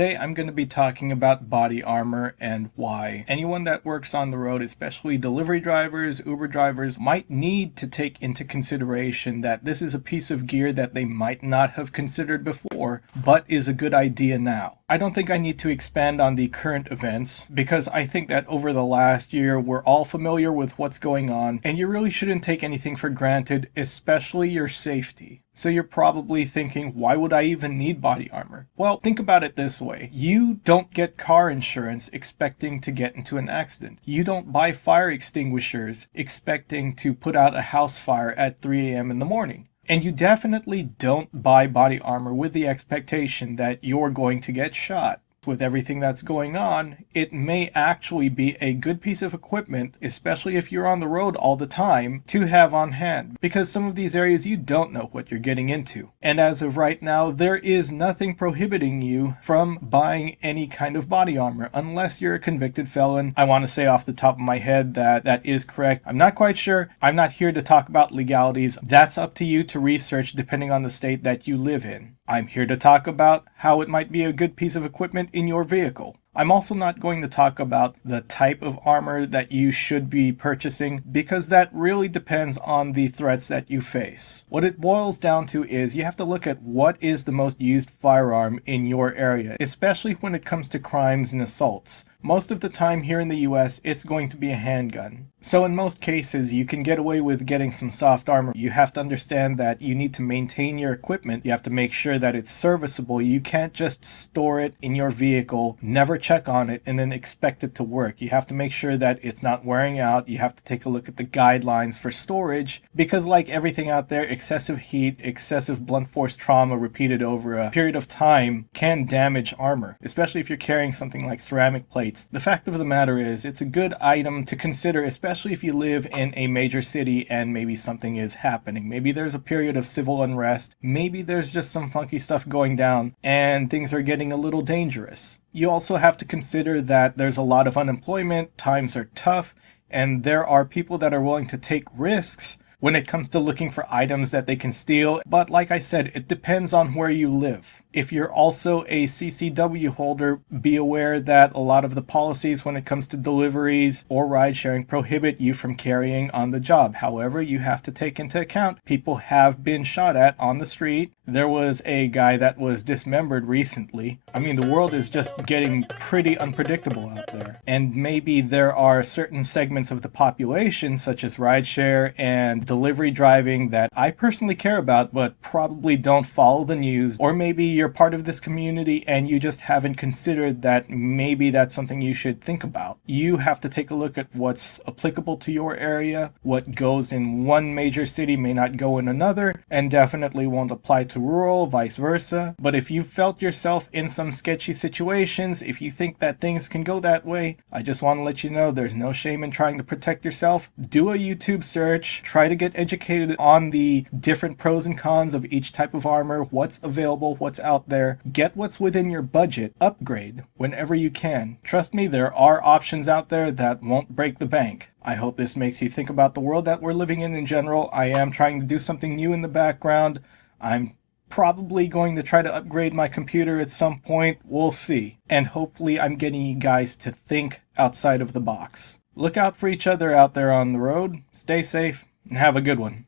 Today I'm going to be talking about body armor and why anyone that works on the road, especially delivery drivers, Uber drivers, might need to take into consideration that this is a piece of gear that they might not have considered before, but is a good idea now. I don't think I need to expand on the current events because I think that over the last year we're all familiar with what's going on, and you really shouldn't take anything for granted, especially your safety. So you're probably thinking, why would I even need body armor? Well, think about it this way. You don't get car insurance expecting to get into an accident. You don't buy fire extinguishers expecting to put out a house fire at 3 a.m. in the morning. And you definitely don't buy body armor with the expectation that you're going to get shot. With everything that's going on, it may actually be a good piece of equipment, especially if you're on the road all the time, to have on hand, because some of these areas you don't know what you're getting into. And as of right now, there is nothing prohibiting you from buying any kind of body armor, unless you're a convicted felon. I want to say off the top of my head that that is correct. I'm not quite sure. I'm not here to talk about legalities. That's up to you to research depending on the state that you live in. I'm here to talk about how it might be a good piece of equipment in your vehicle. I'm also not going to talk about the type of armor that you should be purchasing because that really depends on the threats that you face. What it boils down to is you have to look at what is the most used firearm in your area, especially when it comes to crimes and assaults. Most of the time here in the US, it's going to be a handgun. So in most cases, you can get away with getting some soft armor. You have to understand that you need to maintain your equipment. You have to make sure that it's serviceable. You can't just store it in your vehicle, never check on it, and then expect it to work. You have to make sure that it's not wearing out. You have to take a look at the guidelines for storage because like everything out there, excessive heat, excessive blunt force trauma repeated over a period of time can damage armor, especially if you're carrying something like ceramic plates. The fact of the matter is, it's a good item to consider, especially if you live in a major city and maybe something is happening. Maybe there's a period of civil unrest. Maybe there's just some funky stuff going down and things are getting a little dangerous. You also have to consider that there's a lot of unemployment, times are tough, and there are people that are willing to take risks when it comes to looking for items that they can steal. But like I said, it depends on where you live. If you're also a CCW holder, be aware that a lot of the policies when it comes to deliveries or ride sharing prohibit you from carrying on the job. However, you have to take into account people have been shot at on the street. There was a guy that was dismembered recently. I mean, the world is just getting pretty unpredictable out there. And maybe there are certain segments of the population, such as rideshare and delivery driving, that I personally care about, but probably don't follow the news. Or maybe you're part of this community and you just haven't considered that maybe that's something you should think about. You have to take a look at what's applicable to your area. What goes in one major city may not go in another, and definitely won't apply to rural, vice versa. But if you felt yourself in some sketchy situations, if you think that things can go that way, I just want to let you know there's no shame in trying to protect yourself. Do a YouTube search, try to get educated on the different pros and cons of each type of armor, what's available, what's out there. Get what's within your budget. Upgrade whenever you can. Trust me, there are options out there that won't break the bank. I hope this makes you think about the world that we're living in general. I am trying to do something new in the background. I'm probably going to try to upgrade my computer at some point. We'll see. And hopefully I'm getting you guys to think outside of the box. Look out for each other out there on the road. Stay safe and have a good one.